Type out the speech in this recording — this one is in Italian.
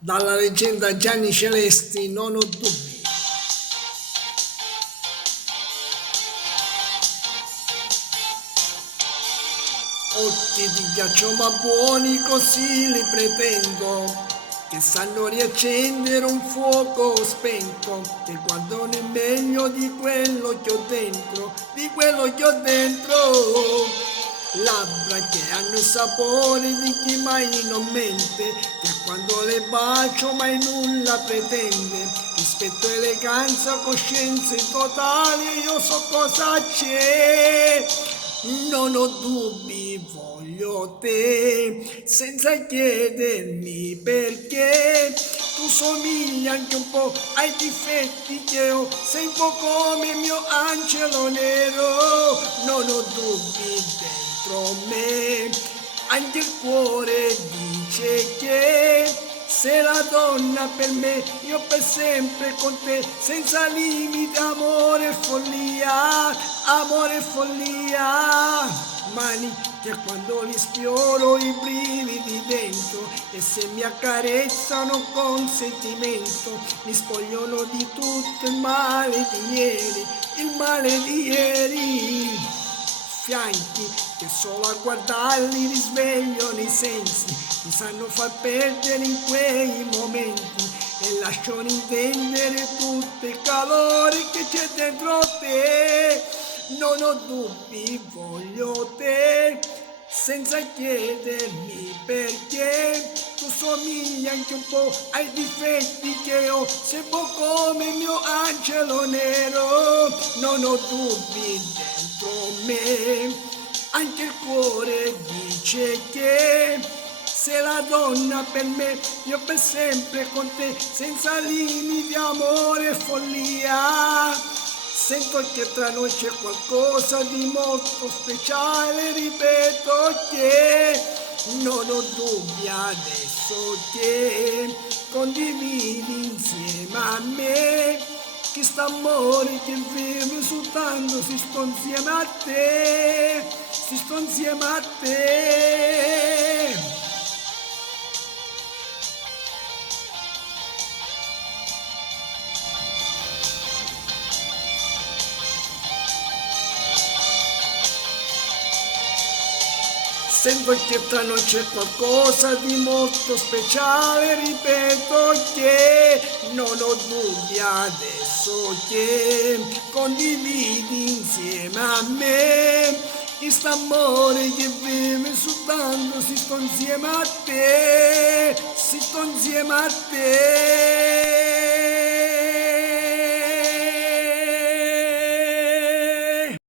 Dalla leggenda Gianni Celesti non ho dubbi. Occhi di ghiaccio ma buoni così li pretendo, che sanno riaccendere un fuoco spento, che guardano il meglio di quello che ho dentro, di quello che ho dentro. Labbra che hanno il sapore di chi mai non mente, che quando le bacio mai nulla pretende. Rispetto, eleganza, coscienze totali, io so cosa c'è. Non ho dubbi, voglio te, senza chiedermi perché. Tu somigli anche un po' ai difetti che ho, sei un po' come il mio angelo nero. Non ho dubbi dentro me, anche il cuore dice che sei la donna per me, io per sempre con te, senza limiti, amore e follia, amore e follia. Mani che quando li sfioro i brividi dentro, e se mi accarezzano con sentimento, mi spogliano di tutto il male di ieri, il male di ieri. Fianchi che solo a guardarli risvegliano i sensi, mi sanno far perdere in quei momenti e lasciano intendere tutto il calore che c'è dentro te. Non ho dubbi, voglio te, senza chiedermi perché. Tu somigli anche un po' ai difetti che ho, sei un po' come il mio angelo nero. Non ho dubbi dentro me, anche il cuore dice che sei la donna per me, io per sempre con te, senza limiti, amore e follia. Sento che tra noi c'è qualcosa di molto speciale, ripeto che non ho dubbi adesso che condividi insieme a me questo amore che vive soltanto si sto insieme a te, si sto insieme a te. Sento che tra noi c'è qualcosa di molto speciale, ripeto che non ho dubbi adesso che condividi insieme a me questo amore che vive soltanto si sto insieme a te, si sto insieme a te.